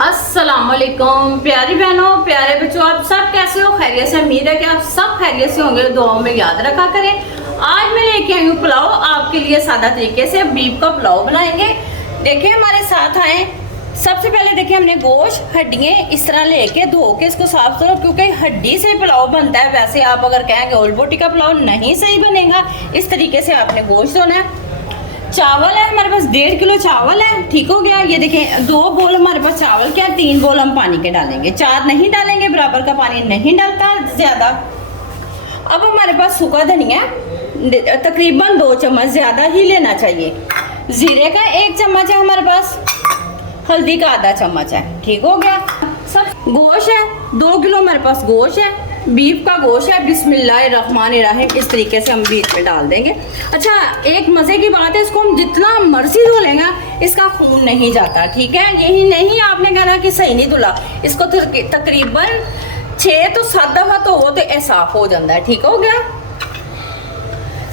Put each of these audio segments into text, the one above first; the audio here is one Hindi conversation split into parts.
अस्सलाम वालेकुम प्यारी बहनों, प्यारे बच्चों, आप सब कैसे हो? खैरियत से? उम्मीद है कि आप सब खैरियत से होंगे। दुआओं में याद रखा करें। आज मैं लेके आई हूँ पुलाव आपके लिए। सादा तरीके से बीफ का पुलाव बनाएंगे। देखिए हमारे साथ आए। सबसे पहले देखिए हमने गोश्त हड्डियाँ इस तरह लेके धो के इसको साफ करो, क्योंकि हड्डी से पुलाव बनता है। वैसे आप अगर कहेंगे ओल्ड बोटी का पुलाव नहीं सही बनेगा। इस तरीके से आपने गोश्त धोना है। चावल है हमारे पास 1.5 किलो चावल है। ठीक हो गया। ये देखें 2 बोल हमारे पास चावल के, 3 बोल हम पानी के डालेंगे। 4 नहीं डालेंगे, बराबर का पानी नहीं डालता ज्यादा। अब हमारे पास सूखा धनिया तकरीबन 2 चम्मच, ज्यादा ही लेना चाहिए। जीरे का 1 चम्मच है हमारे पास। हल्दी का आधा चम्मच है। ठीक हो गया। सब गोश्त है 2 किलो हमारे पास गोश्त है। बीफ का गोश्त है। बिस्मिल्लाहिर्रहमानिर्रहीम। इस तरीके से हम बीफ में डाल देंगे। अच्छा, एक मजे की बात है, इसको हम जितना मर्जी धो लेंगे इसका खून नहीं जाता। ठीक है, यही नहीं आपने कहना कि सही नहीं धुला। इसको तकरीबन 6 तो 7 दफा धोवो तो ये साफ हो जाता है। ठीक हो गया।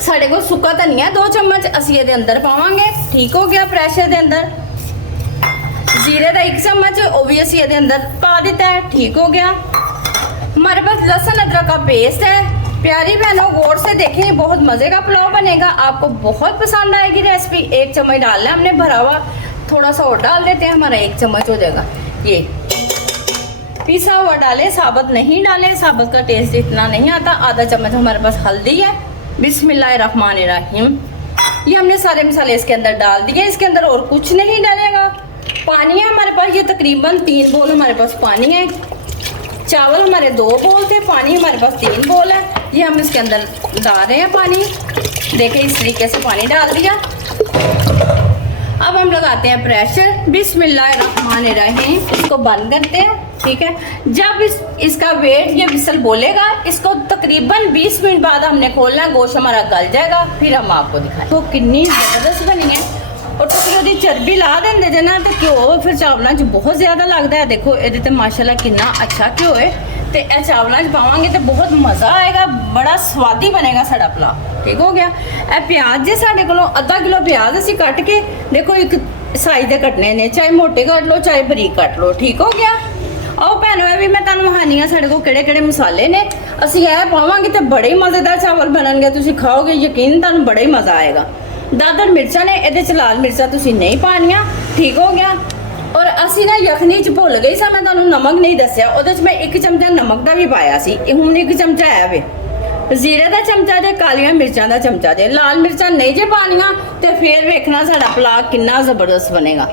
साढ़े को सुक्का धनिया 2 चम्मच असी ये अंदर पावांगे। ठीक हो गया। प्रेशर के अंदर जीरे का 1 चम्मच वो भी असी ये अंदर पा दिता है। ठीक हो गया। हमारे पास लहसुन अदरक का पेस्ट है। प्यारी बहनों, गौर से देखें, बहुत मजे का पुलाव बनेगा। आपको बहुत पसंद आएगी रेसिपी। 1 चम्मच डालना हमने भरा हुआ, थोड़ा सा और डाल देते हैं, हमारा 1 चम्मच हो जाएगा। ये पिसा हुआ डाले, साबुत नहीं डाले, साबुत का टेस्ट इतना नहीं आता। आधा चम्मच हमारे पास हल्दी है। बिस्मिल्लाहिर्रहमानिर्रहीम। ये हमने सारे मसाले इसके अंदर डाल दिए। इसके अंदर और कुछ नहीं डालेगा। पानी है हमारे पास, ये तकरीबन 3 बोल हमारे पास पानी है। चावल हमारे 2 बोल थे, पानी हमारे पास 3 बोल है। ये हम इसके अंदर डाल रहे हैं पानी। देखिए इस तरीके से पानी डाल दिया। अब हम लगाते हैं प्रेशर। बिस्मिल्लाहिर्रहमानिर्रहीम। इसको बंद करते हैं। ठीक है। जब इसका वेट ये विसल बोलेगा, इसको तकरीबन 20 मिनट बाद हमने खोलना है। गोश्त हमारा गल जाएगा, फिर हम आपको दिखाएं। तो कितनी ज़बरदस्त बनी है। और थोड़ी चर्बी ला देंगे जे ना, तो घ्यो फिर चावलों च बहुत ज़्यादा लगता है। देखो ये माशाल्लाह कितना अच्छा घ्यो है। तो यह चावलों च पावांगे तो बहुत मज़ा आएगा, बड़ा स्वादी बनेगा साड़ा पुलाव। ठीक हो गया। यह प्याज जे साढ़े को आधा किलो प्याज असी कट के, देखो एक साइज के कटने ने, चाहे मोटे कट लो चाहे बरीक कट लो। ठीक हो गया। आओ भैनों, भी मैं तुहानूं वहानी हाँ साढ़े को किहड़े मसाले ने। असी यह पावांगे तो बड़े ही मज़ेदार चावल बनणगे। तुसीं खाओगे, यकीन तुहानूं बड़ा ही मज़ा आएगा। 10 मिर्चा ने, ये लाल मिर्चा तुसीं नहीं पानिया। ठीक हो गया। और असी ना यखनी च भुल गई सा, मैं तुहानूं नमक नहीं दस्सिया। उहदे च मैं 1 चमचा नमक का भी पाया सी। हुण 1 चमचा है वे जीरे का चमचा जे, कालियां मिर्चां का चमचा जे। लाल मिर्चा नहीं जे पानिया तो फिर वेखना साड़ा पुलाव कितना ज़बरदस्त बनेगा।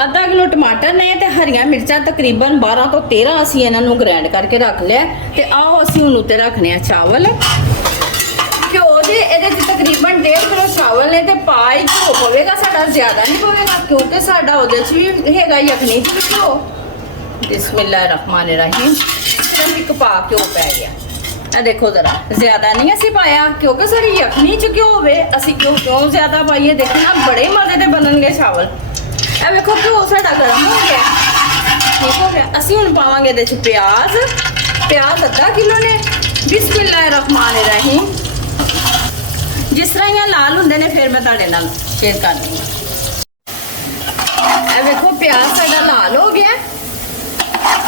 आधा किलो टमाटर ने ते हरियां मिर्चां तकरीबन 12 तो 13 असी इन्हां ग्राइंड करके रख लिया। ते आओ असी हुण उत्ते रखने चावल। घ्यो दे ਇਹਦੇ ਚ तकरीबन 1.5 किलो चावल ने ते पाई घ्यो पवेगा, साडा ज्यादा नहीं पवेगा, क्योंकि साडा ਉਹਦੇ ਚ भी हैगा यखनी च भी घ्यो। बिस्मिल्लाहिर्रहमानिर्रहीम। सिर्फ एक पा घ्यो पै गया। ਇਹ देखो जरा ज्यादा नहीं असी पाया, क्योंकि साडी यखनी च घ्यो होवे। असी घ्यो क्यों ज्यादा पाइए? देखना बड़े मजे दे बनणगे चावल। ਇਹ ਵੇਖੋ घ्यो साडा गर्म हो गया। ठीक हो गया। असी हुण पावांगे ਇਹਦੇ ਚ प्याज आधा किलो ने। बिस्मिल्लाहिर्रहमानिर्रहीम। जिस तरह ये लाल होंगे ने फिर मैं तुहाडे नाल शेयर कर दूँगी। देखो प्याज साडा लाल हो गया।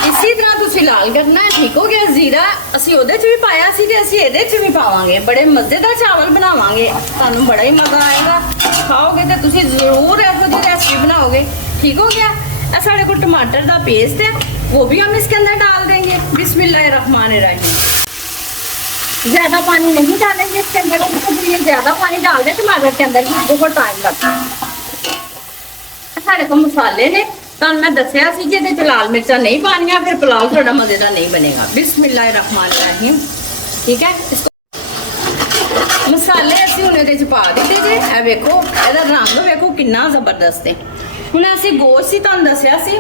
इसी तरह तुसीं लाल करना है। ठीक हो गया। जीरा असी उहदे च भी पाया सी ते असी इहदे च भी पावांगे। बड़े मज़ेदार चावल बनावांगे, तुहानूं बड़ा ही मज़ा आएगा। खाओगे तो तुसीं जरूर इहो जी रेसिपी बनाओगे। ठीक हो गया। साढ़े को टमाटर का पेस्ट है, वो भी हम इसके अंदर डाल देंगे। बिस्मिल्लाहिर्रहमानिर्रहीम। ज़्यादा पानी नहीं डालेंगे इसके अंदर, क्योंकि ये ज़्यादा पानी डाल दें टमाटर के अंदर भी बहुत टाइम लगता है। साढ़े को मसाले ने तो मैं दसिया सी कि ये लाल मिर्चा नहीं पानिया, फिर पुलाव थोड़ा मज़ेदार नहीं बनेगा। बिस्मिल्लाहिर्रहमानिर्रहीम। ठीक है। इसको मसाले असीं हुण इहदे च पा दिते जे। ए वेखो इहदा रंग वेखो कितना ज़बरदस्त है। हुण असीं गोश्त ही तुहानूं दसिया सी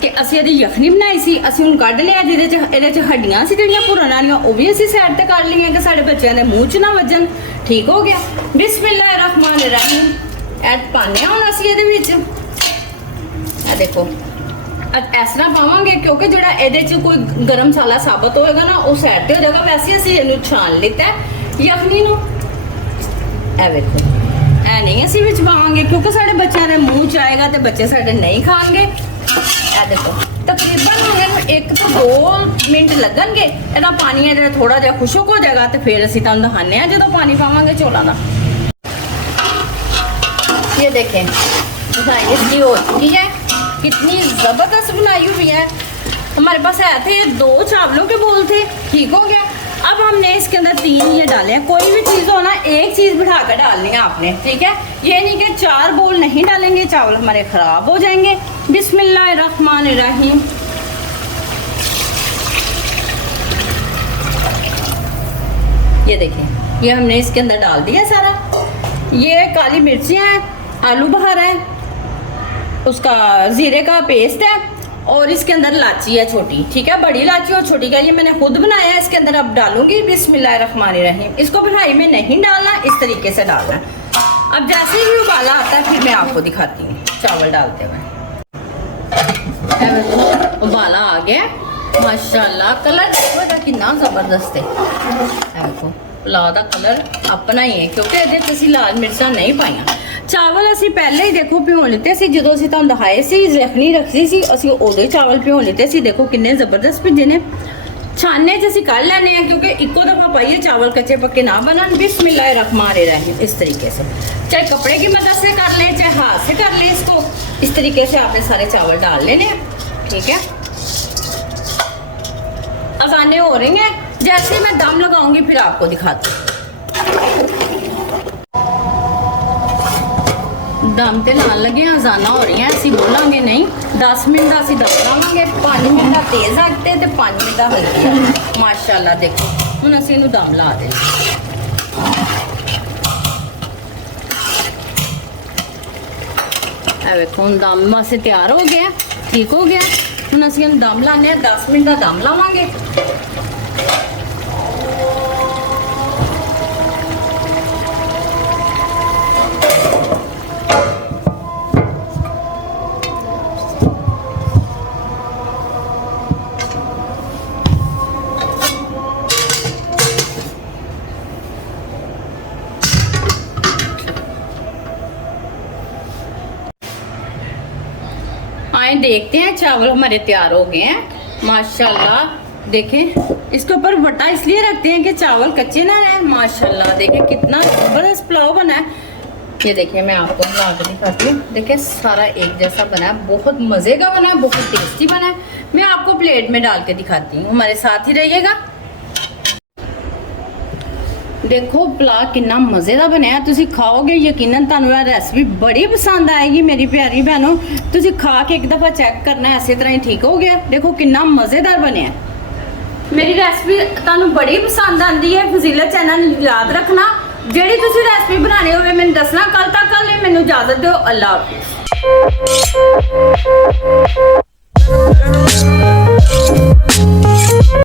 कि असी यदि यखनी बनाई सी, असी हुण कढ लिया। जिहदे च हड्डियां सी जिहड़ियां भुरन वालियां, वो भी असी साइड ते कर लईआं कि साडे बच्चों के मूँह च ना वजन। ठीक हो गया। बिस्मिल्लाहिर्रहमानिर्रहीम। ऐड पाने हुण असी इहदे विच देखो इस तरह पावांगे, क्योंकि जिहड़ा इहदे च कोई गरम मसाला साबत होएगा ना, वो साइड ते हो जाएगा। वैसे असी इहनूं छान लिता है यखनी नूं। ए वेखो ऐ नहीं असी विच पावांगे, क्योंकि साडे बच्चों के मूँह च आएगा तो बच्चे साडे नहीं खाएंगे। ਇਹ देखो तकरीबन ਇਹਨੂੰ 1 ਤੋਂ 2 ਮਿੰਟ ਲੱਗਣਗੇ। ਇਹਦਾ ਪਾਣੀ ਹੈ ਜਿਹੜਾ ਥੋੜਾ ਜਿਹਾ ਖੁਸ਼ਕ ਹੋ ਜਾਏਗਾ ਤੇ ਫਿਰ ਅਸੀਂ ਤੁਹਾਨੂੰ ਦਿਖਾਉਂਦੇ ਹਾਂ ਜਦੋਂ ਪਾਣੀ ਪਾਵਾਂਗੇ ਚੋਲਾਂ ਦਾ। ये देखें मिठाई इसकी हो चुकी है, कितनी ज़बरदस्त बनाई हुई है। हमारे पास है थे 2 चावलों के बोल थे, ठीक हो गया। अब हमने इसके अंदर 3 ये डाले हैं। कोई भी चीज़ हो ना एक चीज़ बिठा कर डालनी है आपने, ठीक है। ये नहीं कि 4 बोल नहीं डालेंगे, चावल हमारे ख़राब हो जाएंगे। बिस्मिल्लाहिर्रहमानिर्रहीम। ये देखें ये हमने इसके अंदर डाल दिया सारा। ये काली मिर्चियाँ हैं, आलू बहार है, उसका ज़ीरे का पेस्ट है और इसके अंदर इलायची है छोटी, ठीक है। बड़ी इलायची और छोटी का ये मैंने खुद बनाया है। इसके अंदर अब डालूंगी बिस्मिल्लाहिर्रहमानिर्रहीम। इसको मिठाई में नहीं डालना, इस तरीके से डालना है। अब जैसे ही उबाला आता है फिर मैं आपको दिखाती हूँ चावल डालते हुए। उबाला आ गया माशाल्लाह, कलर देखो इसका कितना ज़बरदस्त है। देखो पुलाव का कलर अपना ही है क्योंकि ਇਹਦੇ ਚ ਅਸੀਂ ਲਾਲ ਮਿਰਚਾਂ ਨਹੀਂ ਪਾਈਆਂ। ਚਾਵਲ ਅਸੀਂ ਪਹਿਲੇ ਹੀ ਦੇਖੋ ਭਿਉਂ ਲਿੱਤੇ ਸੀ, ਜਦੋਂ ਅਸੀਂ ਤੁਹਾਨੂੰ ਦਿਖਾਏ ਸੀ ਜ਼ਖਣੀ ਰੱਖੀ ਸੀ ਅਸੀਂ ਉਹਦੇ ਚਾਵਲ ਭਿਉਂ ਲਿੱਤੇ ਸੀ। ਦੇਖੋ ਕਿੰਨੇ ਜ਼ਬਰਦस्त ਭਿੱਜੇ ਨੇ। छानने से कर लेने हैं क्योंकि इको दफ़ा पाइए चावल कच्चे पक्के ना बनन। बिस्मिल्लाहिर्रहमानिर्रहीम। इस तरीके से चाहे कपड़े की मदद से कर लें चाहे हाथ से कर लें, इसको इस तरीके से आपने सारे चावल डाल लेने हैं, ठीक है। अजानें हो रही हैं, जैसे मैं दम लगाऊंगी फिर आपको दिखाती हूँ। दम ते लान लगे अजाना हो रही हैं, असी बोलांगे नहीं। 10 मिनट का असी दम लावांगे, 5 मिनट का तेज आगते ते 5 मिनट का हल्की। माशाल्लाह देखो हुण असी इहनूं दम ला देंगे। ए देखो हुण दम वास्ते तैयार हो गया, ठीक हो गया। हुण असी इहनूं दम लाने 10 मिनट का दम लावांगे। आए देखते हैं चावल हमारे तैयार हो गए हैं माशाल्लाह। देखें इसके ऊपर वटा इसलिए रखते हैं कि चावल कच्चे ना रहे। माशाल्लाह देखें कितना जबरदस्त पुलाव बना है। ये देखिए मैं आपको ला के दिखाती हूँ। देखिए सारा एक जैसा बना है, बहुत मज़े का बना है, बहुत टेस्टी बना है। मैं आपको प्लेट में डाल के दिखाती हूँ, हमारे साथ ही रहिएगा। देखो पुलाव कितना मज़े का बनया, तुसी खाओगे यकीनन तुहानू यह रेसिपी बड़ी पसंद आएगी मेरी प्यारी बहनों। तुसी खा के एक दफ़ा चेक करना, इसी तरह ही ठीक हो गया। देखो कितना मज़ेदार बनया। मेरी रेसिपी तुहानू बड़ी पसंद आती है, फजीलत चैनल याद रखना। जिहड़ी तुसी रेसिपी बनानी होवे मैनूं दसना। कल तक कल मैनूं इजाज़त दो। अल्लाह हाफिज़।